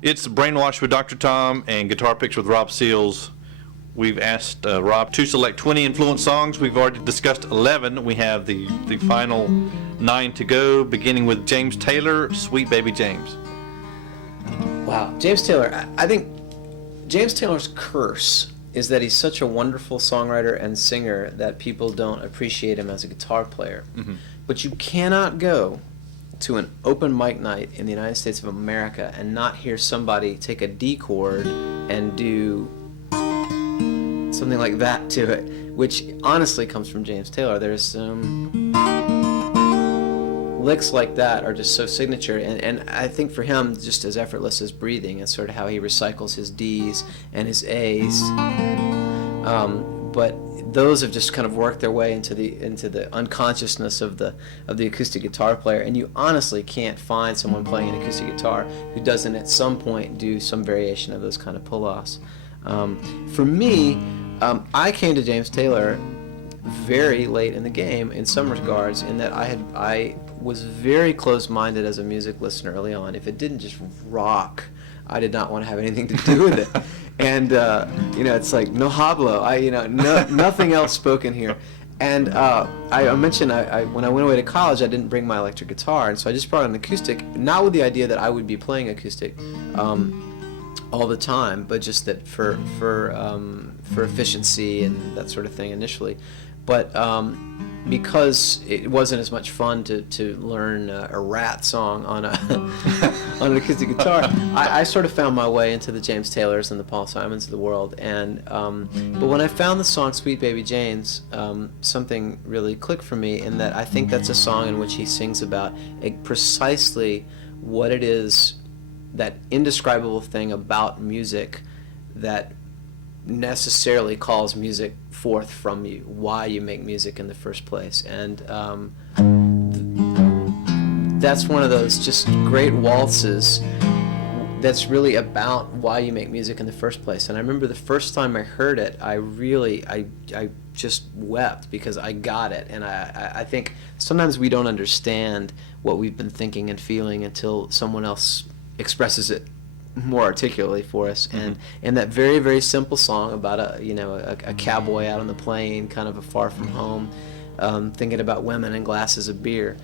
It's Brainwash with Dr. Tom and Guitar Picks with Rob Seals. We've asked Rob to select 20 influence songs. We've already discussed 11. We have the final 9 to go, beginning with James Taylor, Sweet Baby James. Wow. James Taylor, I think James Taylor's curse is that he's such a wonderful songwriter and singer that people don't appreciate him as a guitar player. Mm-hmm. But you cannot go to an open mic night in the United States of America and not hear somebody take a D chord and do something like that to it, which honestly comes from James Taylor. There's some licks like that are just so signature, and I think for him, just as effortless as breathing, it's sort of how he recycles his D's and his A's. But those have just kind of worked their way into the unconsciousness of the acoustic guitar player, and you honestly can't find someone playing an acoustic guitar who doesn't at some point do some variation of those kind of pull-offs. For me, I came to James Taylor very late in the game in some regards, in that I was very close-minded as a music listener early on. If it didn't just rock, I did not want to have anything to do with it. And it's like no hablo. Nothing else spoken here. And I mentioned when I went away to college, I didn't bring my electric guitar, and so I just brought an acoustic, not with the idea that I would be playing acoustic all the time, but just that for efficiency and that sort of thing initially. But because it wasn't as much fun to learn a Rat song on on an acoustic guitar, I sort of found my way into the James Taylors and the Paul Simons of the world. And but when I found the song "Sweet Baby James," something really clicked for me, in that I think that's a song in which he sings about precisely what it is, that indescribable thing about music that necessarily calls music forth from you, why you make music in the first place. And that's one of those just great waltzes that's really about why you make music in the first place. And I remember the first time I heard it, I just wept because I got it. And I think sometimes we don't understand what we've been thinking and feeling until someone else expresses it more articulately for us. And that very, very simple song about a cowboy out on the plain, kind of far from home, thinking about women and glasses of beer.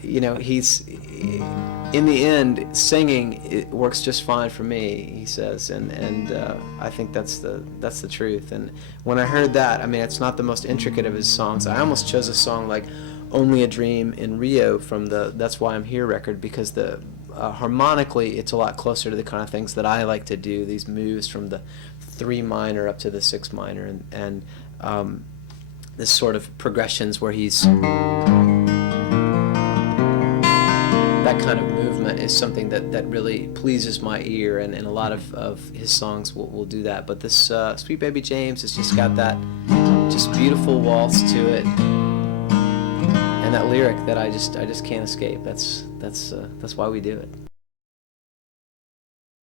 He's in the end singing. It works just fine for me, he says, and I think that's the truth. And when I heard that, I mean, it's not the most intricate of his songs. I almost chose a song like "Only a Dream" in Rio from the "That's Why I'm Here" record, because harmonically, it's a lot closer to the kind of things that I like to do, these moves from the 3 minor up to the 6 minor, and this sort of progressions where he's... That kind of movement is something that really pleases my ear, and a lot of his songs will do that. But this Sweet Baby James has just got that just beautiful waltz to it, and that lyric that I just can't escape. That's why we do it.